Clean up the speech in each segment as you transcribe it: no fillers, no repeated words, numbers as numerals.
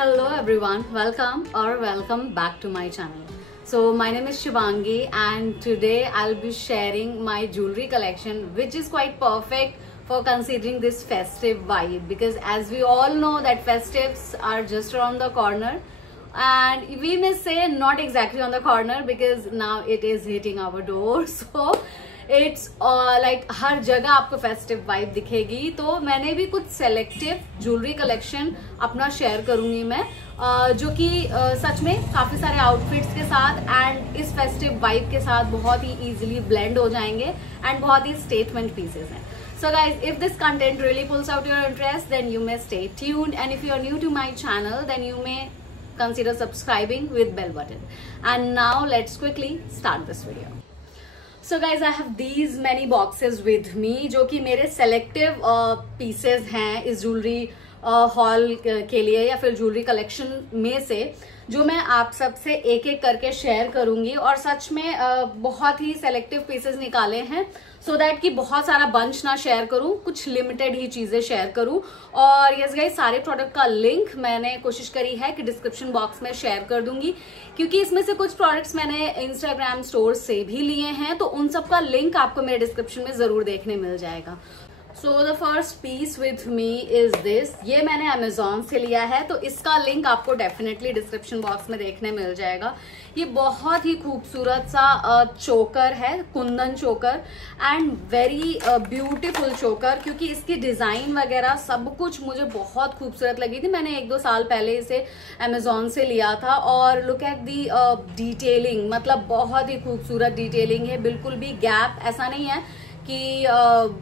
Hello everyone, welcome back to my channel. So my name is Shivangi and today I'll be sharing my jewelry collection which is quite perfect for considering this festive vibe, because as we all know that festives are just around the corner, and we may say not exactly on the corner because now it is hitting our door. So it's like हर जगह आपको festive vibe दिखेगी. तो मैंने भी कुछ selective jewellery collection अपना share करूंगी मैं, जो कि सच में काफी सारे आउटफिट्स के साथ एंड इस फेस्टिव वाइब के साथ बहुत ही इजीली ब्लेंड हो जाएंगे एंड बहुत ही स्टेटमेंट पीसेस हैं. So guys, if this content really pulls out your interest, then you may stay tuned, and if you are new to my channel, then you may consider subscribing with bell button. And now let's quickly start this video. So guys, I have these many boxes with me जो कि मेरे selective pieces हैं इस jewellery hall के लिए या फिर jewellery collection में से, जो मैं आप सबसे एक एक करके शेयर करूंगी. और सच में बहुत ही सेलेक्टिव पीसेस निकाले हैं सो दैट कि बहुत सारा बंच ना शेयर करूं, कुछ लिमिटेड ही चीजें शेयर करूं. और यस गाइस, सारे प्रोडक्ट का लिंक मैंने कोशिश करी है कि डिस्क्रिप्शन बॉक्स में शेयर कर दूंगी, क्योंकि इसमें से कुछ प्रोडक्ट्स मैंने इंस्टाग्राम स्टोर से भी लिए हैं, तो उन सब का लिंक आपको मेरे डिस्क्रिप्शन में जरूर देखने मिल जाएगा. So the first piece with me is this. ये मैंने अमेजोन से लिया है, तो इसका लिंक आपको डेफिनेटली डिस्क्रिप्शन बॉक्स में देखने मिल जाएगा. ये बहुत ही खूबसूरत सा चोकर है, कुंदन चोकर, एंड वेरी ब्यूटीफुल चोकर, क्योंकि इसकी डिजाइन वगैरह सब कुछ मुझे बहुत खूबसूरत लगी थी. मैंने 1-2 साल पहले इसे अमेजोन से लिया था. और लुक एट दी डिटेलिंग, मतलब बहुत ही खूबसूरत डिटेलिंग है. बिल्कुल भी गैप ऐसा नहीं है कि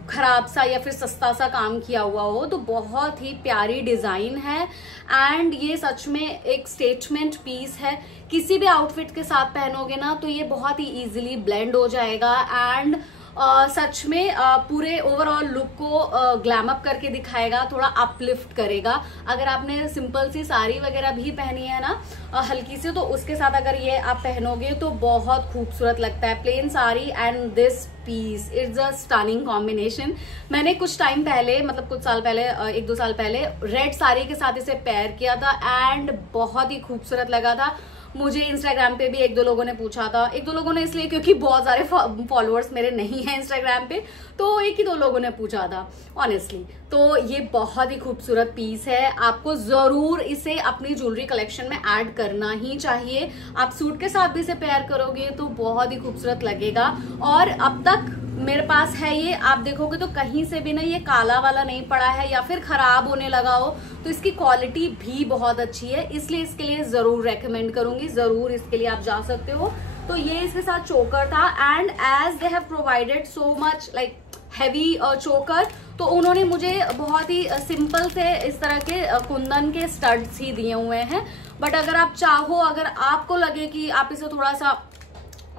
खराब सा या फिर सस्ता सा काम किया हुआ हो. तो बहुत ही प्यारी डिजाइन है एंड ये सच में एक स्टेटमेंट पीस है. किसी भी आउटफिट के साथ पहनोगे ना तो ये बहुत ही इजीली ब्लेंड हो जाएगा एंड सच में पूरे ओवरऑल लुक को ग्लैम अप करके दिखाएगा, थोड़ा अपलिफ्ट करेगा. अगर आपने सिंपल सी साड़ी वगैरह भी पहनी है ना हल्की सी, तो उसके साथ अगर ये आप पहनोगे तो बहुत खूबसूरत लगता है. Plain sari and this piece, it's a stunning combination. मैंने कुछ टाइम पहले, मतलब कुछ साल पहले, 1-2 साल पहले रेड साड़ी के साथ इसे पेयर किया था एंड बहुत ही खूबसूरत लगा था. मुझे इंस्टाग्राम पे भी 1-2 लोगों ने पूछा था. 1-2 लोगों ने इसलिए क्योंकि बहुत सारे फॉलोअर्स मेरे नहीं हैं इंस्टाग्राम पे, तो 1 ही 2 लोगों ने पूछा था ऑनेस्टली. तो ये बहुत ही खूबसूरत पीस है. आपको जरूर इसे अपनी ज्वेलरी कलेक्शन में ऐड करना ही चाहिए. आप सूट के साथ भी इसे पेयर करोगे तो बहुत ही खूबसूरत लगेगा. और अब तक मेरे पास है ये, आप देखोगे तो कहीं से भी ना ये काला वाला नहीं पड़ा है या फिर खराब होने लगा हो. तो इसकी क्वालिटी भी बहुत अच्छी है, इसलिए इसके लिए जरूर रेकमेंड करूंगी. जरूर इसके लिए आप जा सकते हो. तो ये इसके साथ चोकर था and as they have provided so much like heavy choker, तो उन्होंने मुझे बहुत ही सिंपल से इस तरह के कुंदन के स्टड्स ही दिए हुए हैं. बट अगर आप चाहो, अगर आपको लगे कि आप इसे थोड़ा सा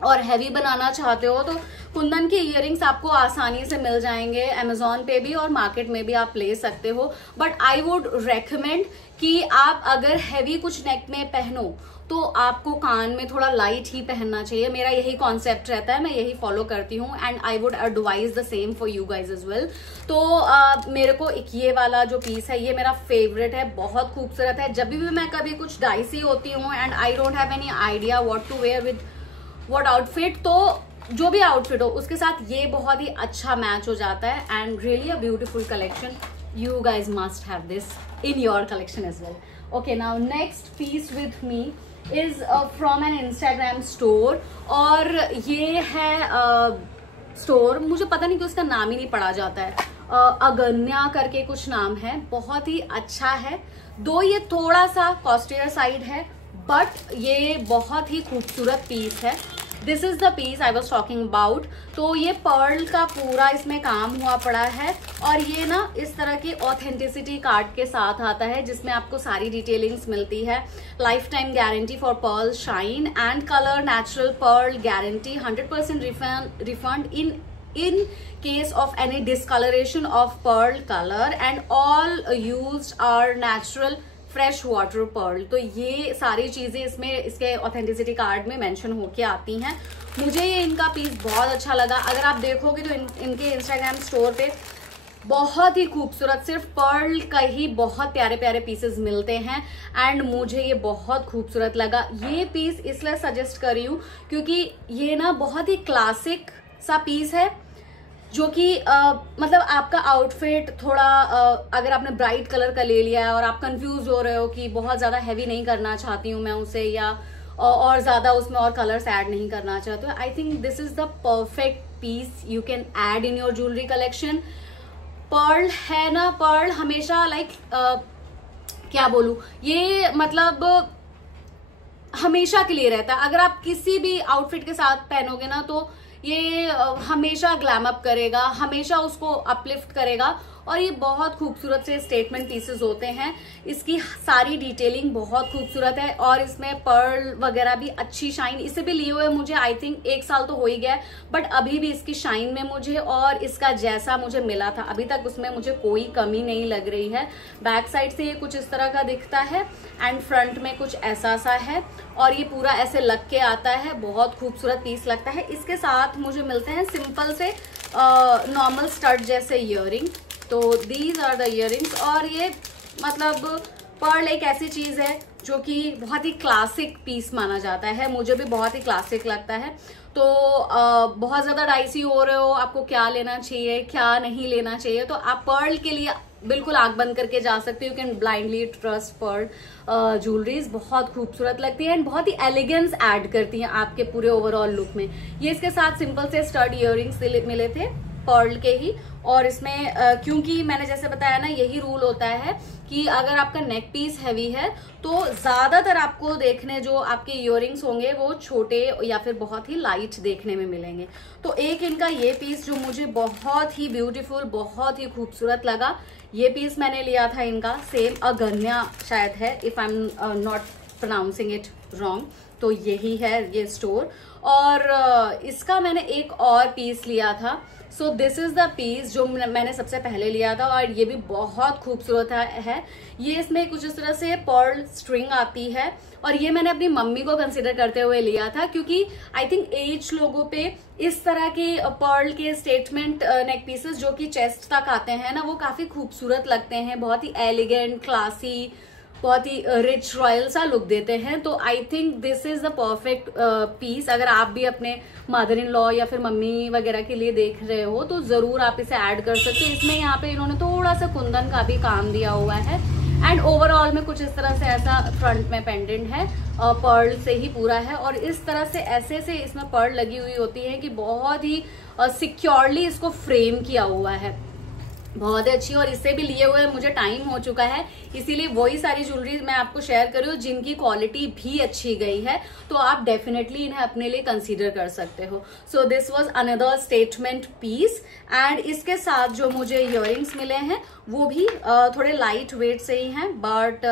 और हैवी बनाना चाहते हो, तो कुंदन के इयररिंग्स आपको आसानी से मिल जाएंगे. अमेजोन पे भी और मार्केट में भी आप ले सकते हो. बट आई वुड रेकमेंड कि आप अगर हैवी कुछ नेक में पहनो तो आपको कान में थोड़ा लाइट ही पहनना चाहिए. मेरा यही कॉन्सेप्ट रहता है, मैं यही फॉलो करती हूँ and I would advise the same for you guys as well. तो मेरे को एक ये वाला जो पीस है ये मेरा फेवरेट है, बहुत खूबसूरत है. जब भी मैं कभी कुछ डाइसी होती हूँ and I don't have any idea what to wear with what outfit, तो जो भी आउटफिट हो उसके साथ ये बहुत ही अच्छा मैच हो जाता है and really a beautiful collection. You guys must have this in your collection as well. Okay, now next piece with me is from an Instagram store. और ये है स्टोर, मुझे पता नहीं कि उसका नाम ही नहीं पढ़ा जाता है. अगन्या करके कुछ नाम है. बहुत ही अच्छा है. दो ये थोड़ा सा कॉस्टियर साइड है, बट ये बहुत ही खूबसूरत पीस है. This is the piece I was talking about. तो ये पर्ल का पूरा इसमें काम हुआ पड़ा है और ये ना इस तरह की ऑथेंटिसिटी कार्ड के साथ आता है, जिसमें आपको सारी डिटेलिंग्स मिलती है. Life time guarantee for pearl shine and colour natural pearl guarantee, 100% refund in case of any discoloration of pearl color, and all used are natural fresh water pearl. तो ये सारी चीजें इसमें इसके ऑथेंटिसिटी कार्ड में mention होके आती हैं. मुझे ये इनका पीस बहुत अच्छा लगा. अगर आप देखोगे तो इनके इंस्टाग्राम स्टोर पे बहुत ही खूबसूरत, सिर्फ पर्ल का ही बहुत प्यारे प्यारे पीसेस मिलते हैं एंड मुझे ये बहुत खूबसूरत लगा। ये पीस इसलिए सजेस्ट कर रही हूँ क्योंकि ये ना बहुत ही क्लासिक सा पीस है, जो कि मतलब आपका आउटफिट थोड़ा अगर आपने ब्राइट कलर का ले लिया है और आप कंफ्यूज हो रहे हो कि बहुत ज़्यादा हैवी नहीं करना चाहती हूँ मैं उसे, या और ज़्यादा उसमें और कलर्स ऐड नहीं करना चाहते हो, I think this is the perfect piece you can add in your jewellery collection. Pearl है ना, पर्ल हमेशा लाइक क्या बोलूं, ये मतलब हमेशा के लिए रहता है। अगर आप किसी भी आउटफिट के साथ पहनोगे ना तो ये हमेशा ग्लैम अप करेगा, हमेशा उसको अपलिफ्ट करेगा। और ये बहुत खूबसूरत से स्टेटमेंट पीसेस होते हैं। इसकी सारी डिटेलिंग बहुत खूबसूरत है और इसमें पर्ल वगैरह भी अच्छी शाइन, इसे भी लिए हुए मुझे आई थिंक 1 साल तो हो ही गया है, बट अभी भी इसकी शाइन में मुझे और इसका जैसा मुझे मिला था अभी तक उसमें मुझे कोई कमी नहीं लग रही है। बैक साइड से ये कुछ इस तरह का दिखता है एंड फ्रंट में कुछ ऐसा सा है और ये पूरा ऐसे लग के आता है। बहुत खूबसूरत पीस लगता है। इसके साथ मुझे मिलते हैं सिंपल से नॉर्मल स्टड जैसे इयररिंग। तो दीज आर द इयररिंग्स। और ये मतलब पर्ल एक ऐसी चीज है जो कि बहुत ही क्लासिक पीस माना जाता है, मुझे भी बहुत ही क्लासिक लगता है। तो बहुत ज्यादा डाइसी हो रहे हो, आपको क्या लेना चाहिए क्या नहीं लेना चाहिए, तो आप पर्ल के लिए बिल्कुल आंख बंद करके जा सकते हो। You can blindly trust pearl jewelleries. बहुत खूबसूरत लगती है एंड बहुत ही एलिगेंस ऐड करती हैं आपके पूरे ओवरऑल लुक में। ये इसके साथ सिंपल से स्टड इयररिंग्स मिले थे पर्ल के ही। और इसमें क्योंकि मैंने जैसे बताया ना, यही रूल होता है कि अगर आपका नेक पीस हैवी है तो ज्यादातर आपको देखने जो आपके इयररिंग्स होंगे वो छोटे या फिर बहुत ही लाइट देखने में मिलेंगे। तो एक इनका ये पीस जो मुझे बहुत ही ब्यूटीफुल, बहुत ही खूबसूरत लगा, ये पीस मैंने लिया था इनका, सेम अगन्या शायद है, if I am not pronouncing it wrong. तो यही है ये स्टोर। और इसका मैंने एक और पीस लिया था। So this is the piece जो मैंने सबसे पहले लिया था और ये भी बहुत खूबसूरत है। ये इसमें कुछ इस तरह से पर्ल स्ट्रिंग आती है और ये मैंने अपनी मम्मी को कंसिडर करते हुए लिया था क्योंकि आई थिंक एज लोगों पे इस तरह के पर्ल के स्टेटमेंट नेक पीसेस जो कि चेस्ट तक आते हैं ना, वो काफी खूबसूरत लगते हैं, बहुत ही एलिगेंट, क्लासी, बहुत ही रिच रॉयल सा लुक देते हैं। तो I think this is the perfect piece. अगर आप भी अपने मदर इन लॉ या फिर मम्मी वगैरह के लिए देख रहे हो तो जरूर आप इसे ऐड कर सकते हैं। इसमें यहाँ पे इन्होंने थोड़ा सा कुंदन का भी काम दिया हुआ है एंड ओवरऑल में कुछ इस तरह से ऐसा फ्रंट में पेंडेंट है, पर्ल से ही पूरा है। और इस तरह से ऐसे से इसमें पर्ल लगी हुई होती है कि बहुत ही सिक्योरली इसको फ्रेम किया हुआ है, बहुत अच्छी। और इससे भी लिए हुए मुझे टाइम हो चुका है, इसीलिए वही सारी ज्वेलरी मैं आपको शेयर कर रही हूँ जिनकी क्वालिटी भी अच्छी गई है, तो आप डेफिनेटली इन्हें अपने लिए कंसीडर कर सकते हो। So this was another statement piece. And इसके साथ जो मुझे इयररिंग्स मिले हैं वो भी थोड़े लाइट वेट से ही हैं, but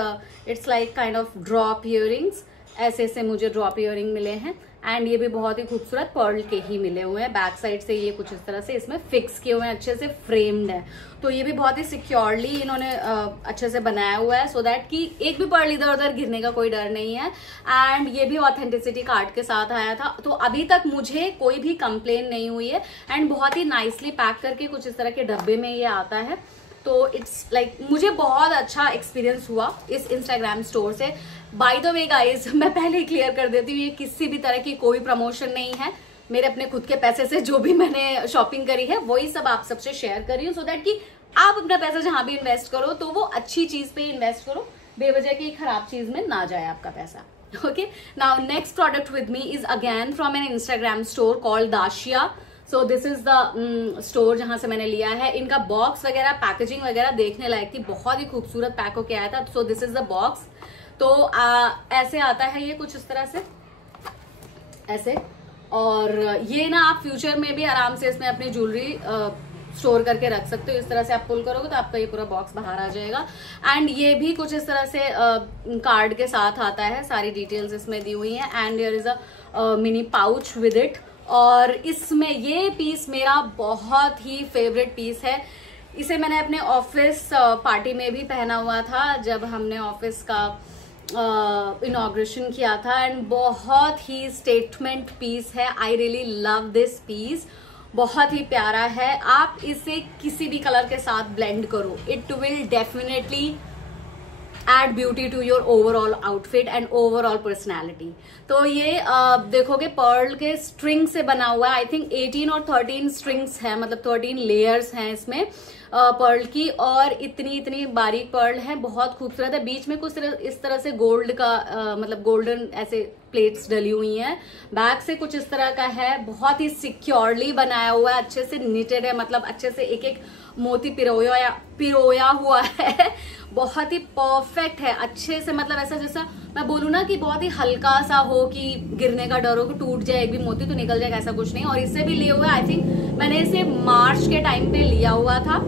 it's like kind of drop earrings. ऐसे से मुझे ड्रॉप इयररिंग मिले हैं एंड ये भी बहुत ही खूबसूरत पर्ल के ही मिले हुए हैं। बैक साइड से ये कुछ इस तरह से इसमें फिक्स किए हुए हैं, अच्छे से फ्रेम्ड है। तो ये भी बहुत ही सिक्योरली इन्होंने अच्छे से बनाया हुआ है सो दैट कि एक भी पर्ल इधर उधर गिरने का कोई डर नहीं है। एंड ये भी ऑथेंटिसिटी कार्ड के साथ आया था, तो अभी तक मुझे कोई भी कंप्लेन नहीं हुई है। एंड बहुत ही नाइसली पैक करके कुछ इस तरह के डब्बे में ये आता है। तो इट्स लाइक मुझे बहुत अच्छा एक्सपीरियंस हुआ इस इंस्टाग्राम स्टोर से। बाय द वे गाइज, मैं पहले ही क्लियर कर देती हूँ, ये किसी भी तरह की कोई प्रमोशन नहीं है। मेरे अपने खुद के पैसे से जो भी मैंने शॉपिंग करी है वही सब आप सबसे शेयर कर रही हूँ, सो दैट कि आप अपना पैसा जहां भी इन्वेस्ट करो तो वो अच्छी चीज पे इन्वेस्ट करो, बेवजह की खराब चीज में ना जाए आपका पैसा। Okay, now next product with me is again from an Instagram store called Dashia. So this is the store जहां से मैंने लिया है। इनका बॉक्स वगैरह, पैकेजिंग वगैरह देखने लायक थी, बहुत ही खूबसूरत पैक होके आया था। So this is the box. तो ऐसे आता है ये कुछ इस तरह से, ऐसे। और ये ना आप फ्यूचर में भी आराम से इसमें अपनी ज्वेलरी स्टोर करके रख सकते हो। इस तरह से आप पुल करोगे तो आपका ये पूरा बॉक्स बाहर आ जाएगा। एंड ये भी कुछ इस तरह से कार्ड के साथ आता है, सारी डिटेल्स इसमें दी हुई हैं। And there is a mini pouch with it. और इसमें ये पीस मेरा बहुत ही फेवरेट पीस है। इसे मैंने अपने ऑफिस पार्टी में भी पहना हुआ था जब हमने ऑफिस का इनॉग्रेशन किया था। एंड बहुत ही स्टेटमेंट पीस है। I really love this piece. बहुत ही प्यारा है। आप इसे किसी भी कलर के साथ ब्लेंड करो, it will definitely add beauty to your overall outfit and overall personality. तो ये देखोगे पर्ल के स्ट्रिंग से बना हुआ है। आई थिंक 18 और 13 स्ट्रिंग्स है, मतलब 13 लेयर्स हैं इसमें पर्ल की, और इतनी बारीक पर्ल है, बहुत खूबसूरत है। बीच में कुछ इस तरह से गोल्ड का मतलब गोल्डन ऐसे प्लेट्स डली हुई हैं। बैक से कुछ इस तरह का है, बहुत ही सिक्योरली बनाया हुआ है, अच्छे से निटेड है, मतलब अच्छे से एक एक मोती पिरोया हुआ है। बहुत ही परफेक्ट है, अच्छे से, मतलब ऐसा जैसा मैं बोलूँ ना कि बहुत ही हल्का सा हो कि गिरने का डर हो कि टूट जाए एक भी मोती तो निकल जाएगा, ऐसा कुछ नहीं। और इससे भी लिए हुए, आई थिंक मैंने इसे मार्च के टाइम पे लिया हुआ था।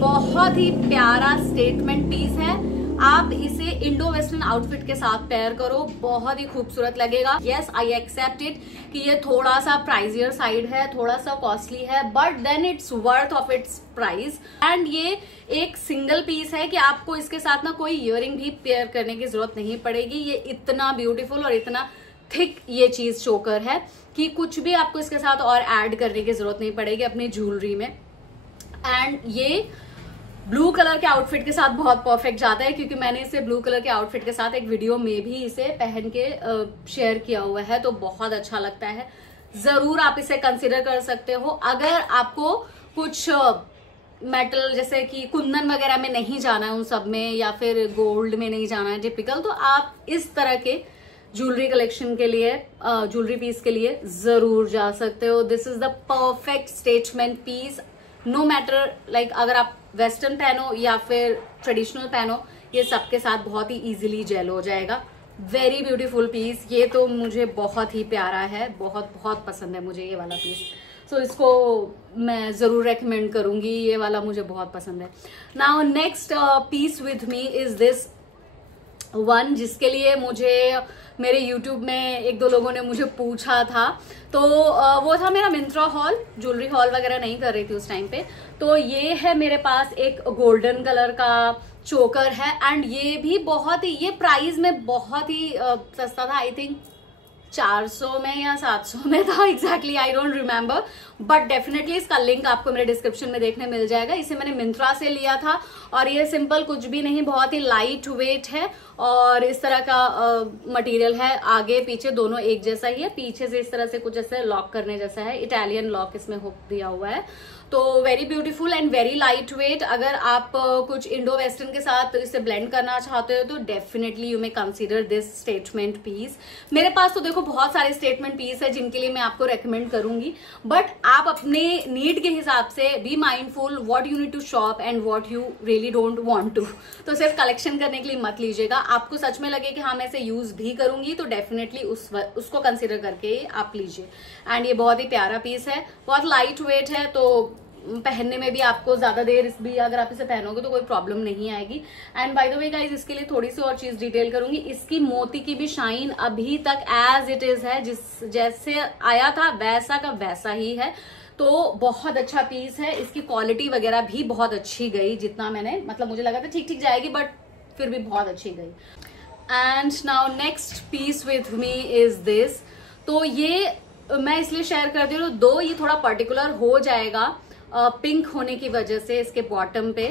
बहुत ही प्यारा स्टेटमेंट पीस है। आप इसे इंडो वेस्टर्न आउटफिट के साथ पेयर करो, बहुत ही खूबसूरत लगेगा। यस, आई एक्सेप्ट इट कि ये थोड़ा सा प्राइजियर साइड है, थोड़ा सा कॉस्टली है, but then it's worth of its price. And ये एक सिंगल पीस है कि आपको इसके साथ ना कोई इयरिंग भी पेयर करने की जरूरत नहीं पड़ेगी। ये इतना ब्यूटीफुल और इतना थिक ये चीज चोकर है कि कुछ भी आपको इसके साथ और ऐड करने की जरूरत नहीं पड़ेगी अपनी ज्वेलरी में। एंड ये ब्लू कलर के आउटफिट के साथ बहुत परफेक्ट जाता है, क्योंकि मैंने इसे ब्लू कलर के आउटफिट के साथ एक वीडियो में भी इसे पहन के शेयर किया हुआ है, तो बहुत अच्छा लगता है। जरूर आप इसे कंसिडर कर सकते हो। अगर आपको कुछ मेटल जैसे कि कुंदन वगैरह में नहीं जाना है उन सब में, या फिर गोल्ड में नहीं जाना है टिपिकल, तो आप इस तरह के ज्वेलरी कलेक्शन के लिए, ज्वेलरी पीस के लिए जरूर जा सकते हो। This is the perfect statement piece. No matter like अगर आप वेस्टर्न पहनो या फिर ट्रेडिशनल पहनो, ये सबके साथ बहुत ही इजीली जेल हो जाएगा। Very beautiful piece. ये तो मुझे बहुत ही प्यारा है, बहुत बहुत पसंद है मुझे ये वाला पीस। सो इसको मैं जरूर रेकमेंड करूंगी, ये वाला मुझे बहुत पसंद है। Now next piece with me is this one, जिसके लिए मुझे मेरे YouTube में एक दो लोगों ने मुझे पूछा था। तो वो था मेरा मिंत्रा हॉल, ज्वेलरी हॉल वगैरह नहीं कर रही थी उस टाइम पे। तो ये है मेरे पास एक गोल्डन कलर का चोकर है, एंड ये भी बहुत ही, ये प्राइस में बहुत ही सस्ता था। आई थिंक 400 में या 700 में था, exactly I don't remember, but definitely इसका लिंक आपको मेरे डिस्क्रिप्शन में देखने मिल जाएगा। इसे मैंने मिंत्रा से लिया था, और ये सिंपल कुछ भी नहीं, बहुत ही लाइट वेट है, और इस तरह का मटेरियल है। आगे पीछे दोनों एक जैसा ही है, पीछे से इस तरह से कुछ ऐसे लॉक करने जैसा है, इटालियन लॉक इसमें हुक दिया हुआ है। तो very beautiful and very light weight. अगर आप कुछ इंडो वेस्टर्न के साथ इसे ब्लेंड करना चाहते हो तो definitely you may consider this statement piece. मेरे पास तो देखो बहुत सारे स्टेटमेंट पीस है जिनके लिए मैं आपको रेकमेंड करूंगी, बट आप अपने नीड के हिसाब से be mindful what you need to shop and what you really don't want to. तो सिर्फ कलेक्शन करने के लिए मत लीजिएगा। आपको सच में लगे कि हाँ मैं इसे यूज भी करूंगी तो डेफिनेटली उसको कंसिडर करके आप लीजिए। एंड ये बहुत ही प्यारा पीस है, बहुत लाइट वेट है, तो पहनने में भी आपको ज्यादा देर भी अगर आप इसे पहनोगे तो कोई प्रॉब्लम नहीं आएगी। And by the way guys, इसके लिए थोड़ी सी और चीज डिटेल करूंगी। इसकी मोती की भी शाइन अभी तक एज इट इज है, जैसे आया था वैसा का वैसा ही है। तो बहुत अच्छा पीस है, इसकी क्वालिटी वगैरह भी बहुत अच्छी गई, जितना मैंने मतलब मुझे लगा था ठीक ठीक जाएगी, बट फिर भी बहुत अच्छी गई। And now next piece with me is this. तो ये मैं इसलिए शेयर कर दे रही हूँ, दो ये थोड़ा पर्टिकुलर हो जाएगा पिंक होने की वजह से इसके बॉटम पे,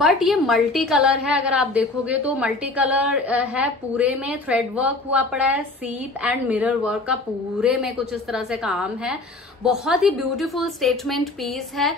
बट ये मल्टी कलर है। अगर आप देखोगे तो मल्टी कलर है, पूरे में थ्रेड वर्क हुआ पड़ा है, सीप एंड मिरर वर्क का पूरे में कुछ इस तरह से काम है। बहुत ही ब्यूटीफुल स्टेटमेंट पीस है,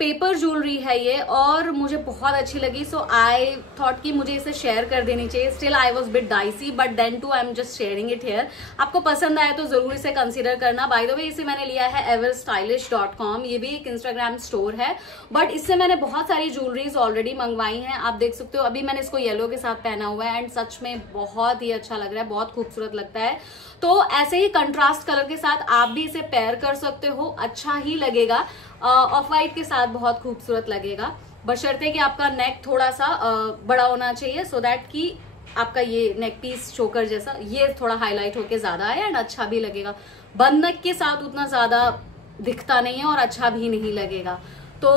पेपर ज्वेलरी है ये, और मुझे बहुत अच्छी लगी। सो आई थॉट कि मुझे इसे शेयर कर देनी चाहिए। Still I was bit dicey, but then too I am just sharing it here. आपको पसंद आया तो जरूर इसे कंसीडर करना। बाय द वे इसे मैंने लिया है everstylish.com, ये भी एक इंस्टाग्राम स्टोर है, बट इससे मैंने बहुत सारी ज्वेलरीज ऑलरेडी मंगवाई हैं। आप देख सकते हो अभी मैंने इसको येलो के साथ पहना हुआ है, एंड सच में बहुत ही अच्छा लग रहा है, बहुत खूबसूरत लगता है। तो ऐसे ही कंट्रास्ट कलर के साथ आप भी इसे पेयर कर सकते हो, अच्छा ही लगेगा। ऑफ वाइट के साथ बहुत खूबसूरत लगेगा, बशर्ते कि आपका नेक थोड़ा सा बड़ा होना चाहिए, सो दैट कि आपका ये नेक पीस चोकर जैसा ये थोड़ा हाईलाइट होके ज्यादा है एंड अच्छा भी लगेगा। बंद नेक के साथ उतना ज्यादा दिखता नहीं है और अच्छा भी नहीं लगेगा। तो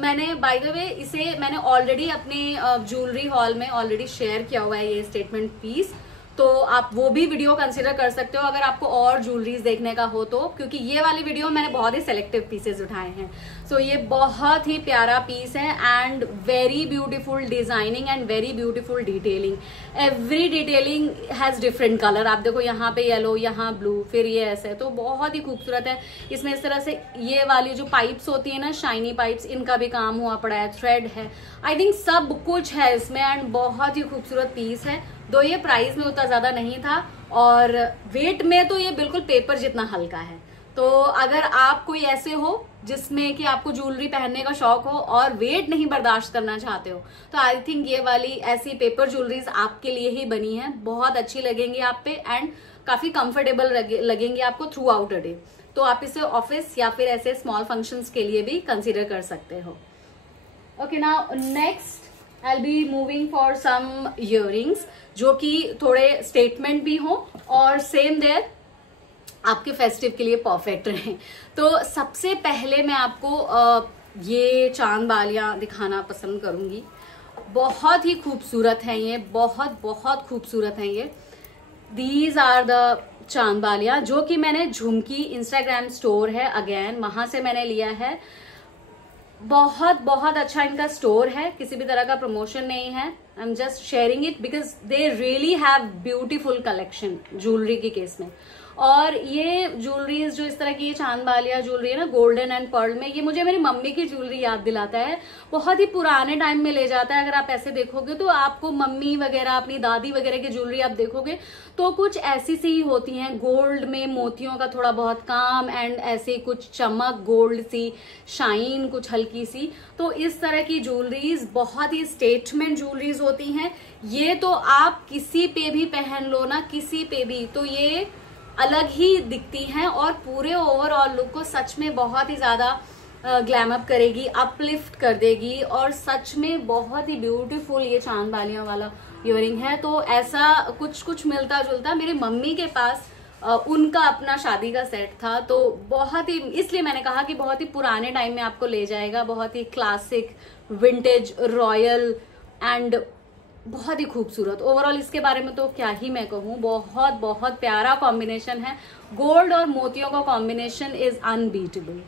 मैंने बाय द वे इसे मैंने ऑलरेडी अपने ज्वेलरी हॉल में ऑलरेडी शेयर किया हुआ है ये स्टेटमेंट पीस। तो आप वो भी वीडियो कंसिडर कर सकते हो अगर आपको और ज्वेलरीज देखने का हो तो, क्योंकि ये वाली वीडियो मैंने बहुत ही सिलेक्टिव पीसेस उठाए हैं। सो ये बहुत ही प्यारा पीस है and very beautiful designing and very beautiful detailing. Every detailing has different colour. आप देखो यहाँ पे येलो, यहाँ ब्लू, फिर ये ऐसे, तो बहुत ही खूबसूरत है। इसमें इस तरह से ये वाली जो पाइप्स होती है ना, शाइनी पाइप्स, इनका भी काम हुआ पड़ा है, थ्रेड है, आई थिंक सब कुछ है इसमें एंड बहुत ही खूबसूरत पीस है। दो ये प्राइस में उतना ज्यादा नहीं था और वेट में तो ये बिल्कुल पेपर जितना हल्का है। तो अगर आप कोई ऐसे हो जिसमें कि आपको ज्वेलरी पहनने का शौक हो और वेट नहीं बर्दाश्त करना चाहते हो, तो आई थिंक ये वाली ऐसी पेपर ज्वेलरीज आपके लिए ही बनी है। बहुत अच्छी लगेंगी आप पे एंड काफी कंफर्टेबल लगेंगी आपको थ्रू आउट अ डे। तो आप इसे ऑफिस या फिर ऐसे स्मॉल फंक्शंस के लिए भी कंसिडर कर सकते हो। Okay, now next I'll be moving for some earrings जो कि थोड़े स्टेटमेंट भी हो और सेम देयर आपके फेस्टिव के लिए परफेक्ट रहे। तो सबसे पहले मैं आपको ये चांद बालियां दिखाना पसंद करूंगी। बहुत ही खूबसूरत है ये, बहुत बहुत खूबसूरत है ये। दीज आर द चांद बालियां जो कि मैंने झुमकी इंस्टाग्राम स्टोर है, अगेन वहां से मैंने लिया है। बहुत बहुत अच्छा इनका स्टोर है, किसी भी तरह का प्रमोशन नहीं है। आई am just sharing it because they really have beautiful collection jewellery के केस में। और ये ज्वेलरीज जो इस तरह की ये चांद बालिया ज्वेलरी है ना, गोल्डन एंड पर्ल में, ये मुझे मेरी मम्मी की ज्वेलरी याद दिलाता है। बहुत ही पुराने टाइम में ले जाता है। अगर आप ऐसे देखोगे तो आपको मम्मी वगैरह, अपनी दादी वगैरह की ज्वेलरी आप देखोगे तो कुछ ऐसी सी ही होती हैं, गोल्ड में मोतियों का थोड़ा बहुत काम एंड ऐसे कुछ चमक, गोल्ड सी शाइन कुछ हल्की सी। तो इस तरह की ज्वेलरीज बहुत ही स्टेटमेंट ज्वेलरीज होती हैं। ये तो आप किसी पे भी पहन लो ना, किसी पे भी, तो ये अलग ही दिखती हैं और पूरे ओवरऑल लुक को सच में बहुत ही ज्यादा ग्लैम अप करेगी, अपलिफ्ट कर देगी। और सच में बहुत ही ब्यूटीफुल ये चांद बालियां वाला इयरिंग है। तो ऐसा कुछ कुछ मिलता जुलता मेरी मम्मी के पास उनका अपना शादी का सेट था, तो बहुत ही, इसलिए मैंने कहा कि बहुत ही पुराने टाइम में आपको ले जाएगा। बहुत ही क्लासिक, विंटेज, रॉयल एंड बहुत ही खूबसूरत। ओवरऑल इसके बारे में तो क्या ही मैं कहूँ, बहुत बहुत प्यारा कॉम्बिनेशन है। गोल्ड और मोतियों का कॉम्बिनेशन इज अनबीटेबल।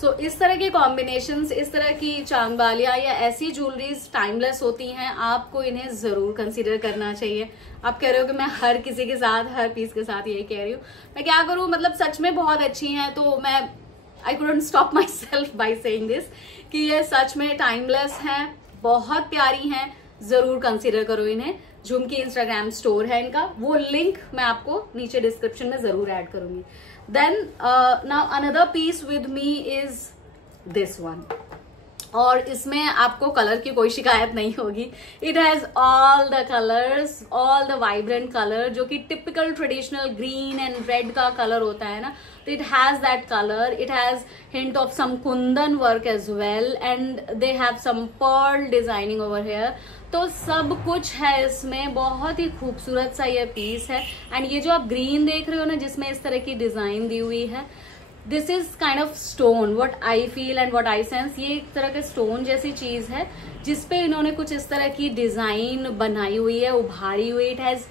सो इस तरह के कॉम्बिनेशंस, इस तरह की चांद बालियां या ऐसी ज्वेलरीज टाइमलेस होती हैं, आपको इन्हें जरूर कंसीडर करना चाहिए। आप कह रहे हो कि मैं हर किसी के साथ, हर पीस के साथ यही कह रही हूँ, मैं क्या करूँ, मतलब सच में बहुत अच्छी हैं। तो मैं I couldn't stop my self by saying this कि ये सच में टाइमलेस हैं, बहुत प्यारी हैं, जरूर कंसीडर करो इन्हें। झुमकी इंस्टाग्राम स्टोर है इनका, वो लिंक मैं आपको नीचे डिस्क्रिप्शन में जरूर ऐड करूंगी। Then now another piece with me is this one, और इसमें आपको कलर की कोई शिकायत नहीं होगी। It has all the colours, all the vibrant colour, जो कि typical traditional green and red का कलर होता है ना, तो it has that colour. It has hint of some kundan work as well and they have some pearl designing over here. तो सब कुछ है इसमें, बहुत ही खूबसूरत सा ये पीस है। एंड ये जो आप ग्रीन देख रहे हो ना, जिसमें इस तरह की डिजाइन दी हुई है, this is kind of stone, what I feel and what I sense. ये एक तरह के स्टोन जैसी चीज है जिसपे इन्होंने कुछ इस तरह की डिजाइन बनाई हुई है, उभारी हुई। It has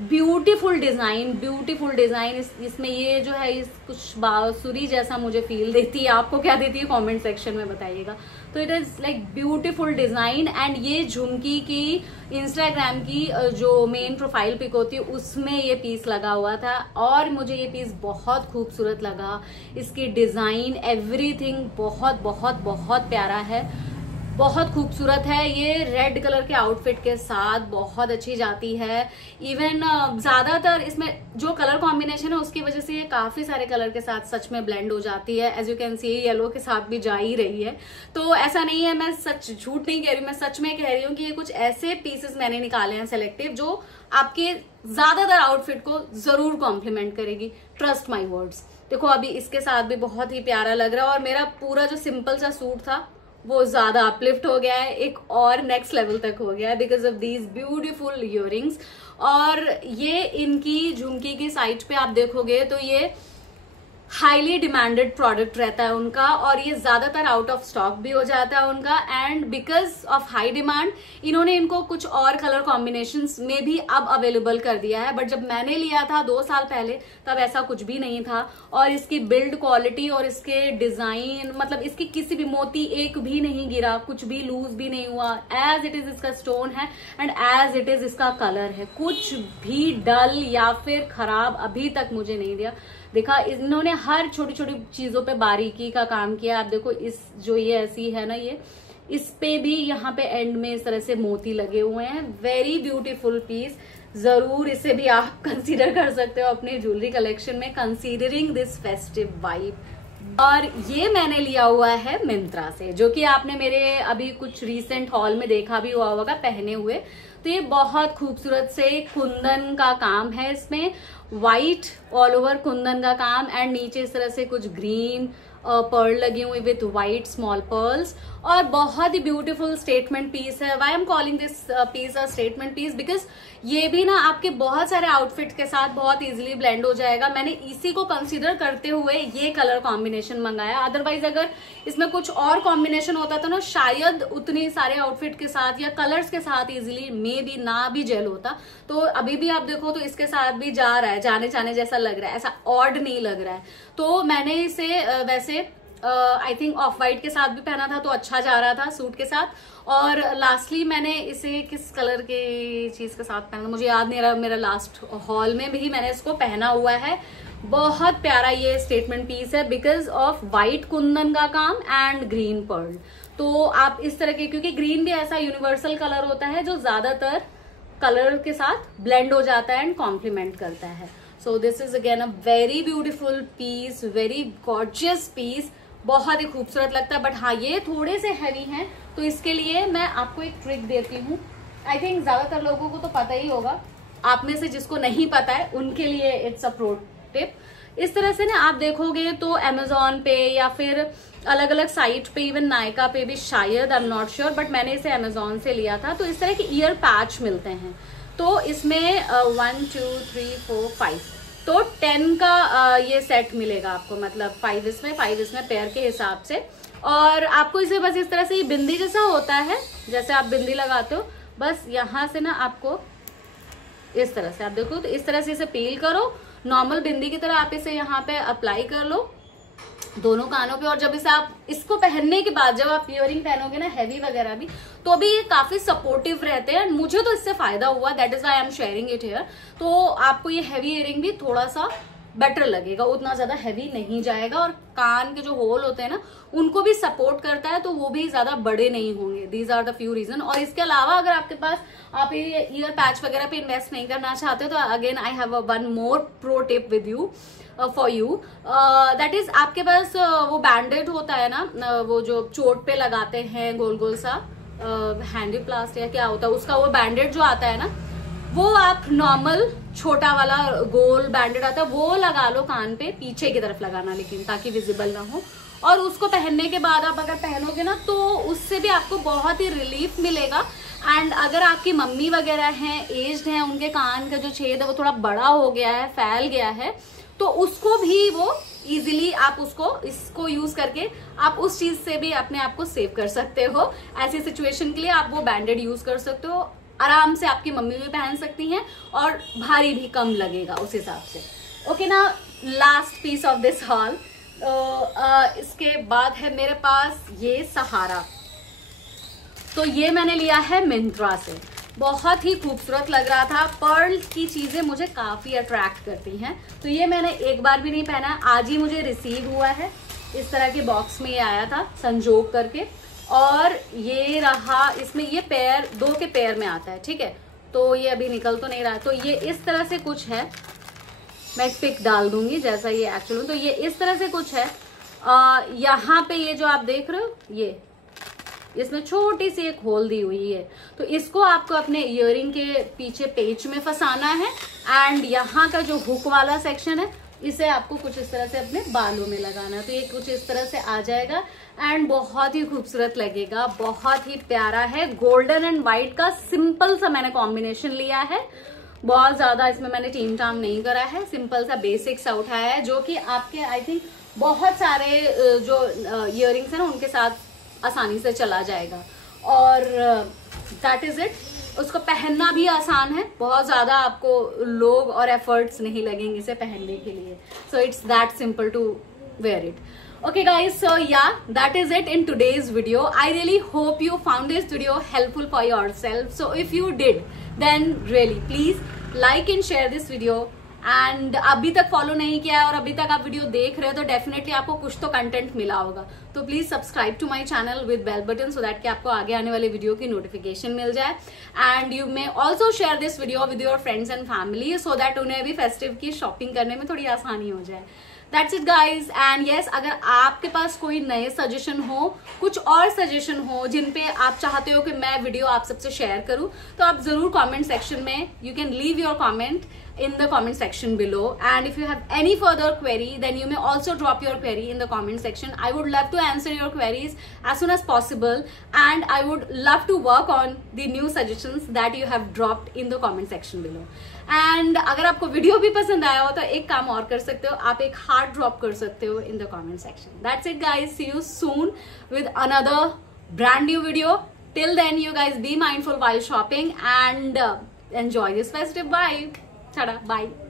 beautiful design, beautiful design. इसमें ये जो है इस कुछ बांसुरी जैसा मुझे फील देती है। आपको क्या देती है कमेंट सेक्शन में बताइएगा। तो it is like beautiful design. And ये झुमकी की इंस्टाग्राम की जो मेन प्रोफाइल पिक होती है उसमें ये पीस लगा हुआ था और मुझे ये पीस बहुत खूबसूरत लगा। इसकी डिजाइन, एवरीथिंग बहुत बहुत बहुत प्यारा है, बहुत खूबसूरत है। ये रेड कलर के आउटफिट के साथ बहुत अच्छी जाती है। इवन ज्यादातर इसमें जो कलर कॉम्बिनेशन है उसकी वजह से ये काफी सारे कलर के साथ सच में ब्लेंड हो जाती है। As you can see yellow के साथ भी जा ही रही है। तो ऐसा नहीं है, मैं सच झूठ नहीं कह रही हूँ, मैं सच में कह रही हूँ कि ये कुछ ऐसे पीसेस मैंने निकाले हैं सिलेक्टिव जो आपके ज्यादातर आउटफिट को जरूर कॉम्प्लीमेंट करेगी। Trust my words. देखो अभी इसके साथ भी बहुत ही प्यारा लग रहा है और मेरा पूरा जो सिंपल सा सूट था वो ज्यादा अपलिफ्ट हो गया है, एक और नेक्स्ट लेवल तक हो गया है because of these beautiful earrings. और ये इनकी झुमकी की साइड पे आप देखोगे तो ये हाईली डिमांडेड प्रोडक्ट रहता है उनका, और ये ज्यादातर आउट ऑफ स्टॉक भी हो जाता है उनका। And because of high demand इन्होंने इनको कुछ और कलर कॉम्बिनेशंस में भी अब अवेलेबल कर दिया है। बट जब मैंने लिया था 2 साल पहले तब ऐसा कुछ भी नहीं था। और इसकी बिल्ड क्वालिटी और इसके डिजाइन, मतलब इसकी किसी भी मोती एक भी नहीं गिरा, कुछ भी लूज भी नहीं हुआ, एज इट इज इसका स्टोन है एंड एज इट इज इसका कलर है। कुछ भी डल या फिर खराब अभी तक मुझे नहीं देखा। इन्होंने हर छोटी छोटी चीजों पे बारीकी का काम किया। आप देखो इस जो ये ऐसी है ना, ये इस पे भी यहाँ पे एंड में इस तरह से मोती लगे हुए हैं। वेरी ब्यूटीफुल पीस, जरूर इसे भी आप कंसीडर कर सकते हो अपनी ज्वेलरी कलेक्शन में, कंसीडरिंग दिस फेस्टिव वाइब। और ये मैंने लिया हुआ है मिंत्रा से, जो कि आपने मेरे अभी कुछ रीसेंट हॉल में देखा भी हुआ होगा पहने हुए। तो ये बहुत खूबसूरत से कुंदन का काम है, इसमें व्हाइट ऑल ओवर कुंदन का काम एंड नीचे इस तरह से कुछ ग्रीन पर्ल लगी हुई विथ व्हाइट स्मॉल पर्ल्स, और बहुत ही ब्यूटीफुल स्टेटमेंट पीस है। Why am calling this piece a statement piece, because ये भी ना आपके बहुत सारे आउटफिट के साथ बहुत इजीली ब्लेंड हो जाएगा। मैंने इसी को कंसीडर करते हुए ये कलर कॉम्बिनेशन मंगाया। अदरवाइज अगर इसमें कुछ और कॉम्बिनेशन होता तो ना शायद उतनी सारे आउटफिट के साथ या कलर्स के साथ इजीली मे बी ना भी जेल होता। तो अभी भी आप देखो तो इसके साथ भी जा रहा है, जाने जाने जैसा लग रहा है, ऐसा ऑड नहीं लग रहा है। तो मैंने इसे वैसे आई थिंक ऑफ वाइट के साथ भी पहना था तो अच्छा जा रहा था सूट के साथ। और लास्टली मैंने इसे किस कलर के चीज के साथ पहना मुझे याद नहीं रहा, मेरा लास्ट हॉल में भी मैंने इसको पहना हुआ है। बहुत प्यारा ये स्टेटमेंट पीस है बिकॉज ऑफ व्हाइट कुंदन का काम एंड ग्रीन पर्ल। तो आप इस तरह के, क्योंकि ग्रीन भी ऐसा यूनिवर्सल कलर होता है जो ज्यादातर कलर के साथ ब्लेंड हो जाता है एंड कॉम्प्लीमेंट करता है। So this is again a very beautiful piece, very gorgeous piece, बहुत ही खूबसूरत लगता है। बट हाँ, ये थोड़े से हैवी हैं, तो इसके लिए मैं आपको एक ट्रिक देती हूँ। आई थिंक ज्यादातर लोगों को तो पता ही होगा, आप में से जिसको नहीं पता है उनके लिए इट्स अ प्रो टिप। इस तरह से ना आप देखोगे तो अमेजोन पे या फिर अलग अलग साइट पे, इवन नायका पे भी शायद, I am not sure, but मैंने इसे अमेजोन से लिया था। तो इस तरह के ईयर पैच मिलते हैं। तो इसमें 1 2 3 4 5 तो 10 का ये सेट मिलेगा आपको, मतलब 5 इसमें पेयर के हिसाब से। और आपको इसे बस इस तरह से, ये बिंदी जैसा होता है, जैसे आप बिंदी लगाते हो, बस यहाँ से ना आपको इस तरह से, आप देखो तो इस तरह से इसे पील करो, नॉर्मल बिंदी की तरह आप इसे यहाँ पे अप्लाई कर लो दोनों कानों पे। और जब इसे आप इसको पहनने के बाद जब आप इयरिंग पहनोगे ना हैवी वगैरह भी, तो भी ये काफी सपोर्टिव रहते हैं। मुझे तो इससे फायदा हुआ, that is I am sharing it here. तो आपको ये हैवी इयरिंग भी थोड़ा सा बेटर लगेगा, उतना ज्यादा हैवी नहीं जाएगा। और कान के जो होल होते हैं ना उनको भी सपोर्ट करता है, तो वो भी ज्यादा बड़े नहीं होंगे। These are the few reason. और इसके अलावा अगर आपके पास, आप ये ईयर पैच वगैरह पे इन्वेस्ट नहीं करना चाहते, तो again I have one more pro tip with you for you, that is आपके पास वो बैंडेड होता है ना, वो जो चोट पे लगाते हैं गोल गोल सा, हैंडी प्लास्ट या क्या होता है उसका, वो बैंडेड जो आता है ना, वो आप नॉर्मल छोटा वाला गोल बैंडेड आता है वो लगा लो कान पे, पीछे की तरफ लगाना लेकिन, ताकि विजिबल ना हो। और उसको पहनने के बाद आप अगर पहनोगे ना तो उससे भी आपको बहुत ही रिलीफ मिलेगा। एंड अगर आपकी मम्मी वगैरह हैं, एज्ड हैं, उनके कान का जो छेद है वो थोड़ा बड़ा हो गया है, फैल गया है, तो उसको भी वो इजीली आप इसको यूज करके आप उस चीज से भी अपने आप को सेव कर सकते हो। ऐसी सिचुएशन के लिए आप वो बैंडेड यूज कर सकते हो, आराम से आपकी मम्मी भी पहन सकती हैं और भारी भी कम लगेगा उस हिसाब से। ओके ना, last piece of this haul. इसके बाद है मेरे पास ये सहारा। तो ये मैंने लिया है मिंत्रा से, बहुत ही खूबसूरत लग रहा था। पर्ल की चीजें मुझे काफी अट्रैक्ट करती हैं, तो ये मैंने एक बार भी नहीं पहना, आज ही मुझे रिसीव हुआ है। इस तरह के बॉक्स में ये आया था संजोग करके, और ये रहा, इसमें ये पेयर 2 के पेयर में आता है, ठीक है। तो ये अभी निकल तो नहीं रहा है, तो ये इस तरह से कुछ है, मैं पिक डाल दूंगी जैसा ये एक्चुअली। तो ये इस तरह से कुछ है, यहाँ पे ये जो आप देख रहे हो, ये इसमें छोटी सी एक होल दी हुई है, तो इसको आपको अपने इयरिंग के पीछे पेच में फंसाना है। एंड यहाँ का जो हुक वाला सेक्शन है, इसे आपको कुछ इस तरह से अपने बालों में लगाना है, तो ये कुछ इस तरह से आ जाएगा एंड बहुत ही खूबसूरत लगेगा, बहुत ही प्यारा है। गोल्डन एंड व्हाइट का सिंपल सा मैंने कॉम्बिनेशन लिया है, बहुत ज्यादा इसमें मैंने टीम टाम नहीं करा है, सिंपल सा बेसिक सा उठाया है, जो कि आपके आई थिंक बहुत सारे जो इयररिंग्स है ना उनके साथ आसानी से चला जाएगा। और दैट इज इट। उसको पहनना भी आसान है, बहुत ज्यादा आपको लोग और एफर्ट्स नहीं लगेंगे इसे पहनने के लिए। So it's that simple to wear it. Okay guys, so yeah, that is it in today's video. I really hope you found this video helpful for yourself. So if you did, then really please like and share this video. And अभी तक follow नहीं किया है और अभी तक आप video देख रहे हो तो डेफिनेटली आपको कुछ तो कंटेंट मिला होगा। तो please subscribe to my channel with bell button so that कि आपको आगे आने वाले वीडियो की नोटिफिकेशन मिल जाए। And you may also share this video with your friends and family so that उन्हें भी फेस्टिव की शॉपिंग करने में थोड़ी आसानी हो जाए। That's it guys, and yes, अगर आपके पास कोई नए सजेशन हो, कुछ और सजेशन हो जिन पे आप चाहते हो कि मैं वीडियो आप सबसे शेयर करूं, तो आप जरूर कमेंट सेक्शन में you can leave your comment in the comment section below. And if you have any further query, then you may also drop your query in the comment section. I would love to answer your queries as soon as possible, and I would love to work on the new suggestions that you have dropped in the comment section below. And अगर आपको video भी पसंद आया हो तो एक काम और कर सकते हो, आप एक हार्ट ड्रॉप कर सकते हो in the comment section. That's it guys, see you soon with another brand new video. Till then you guys be mindful while shopping and enjoy this festive vibe. Tada, bye.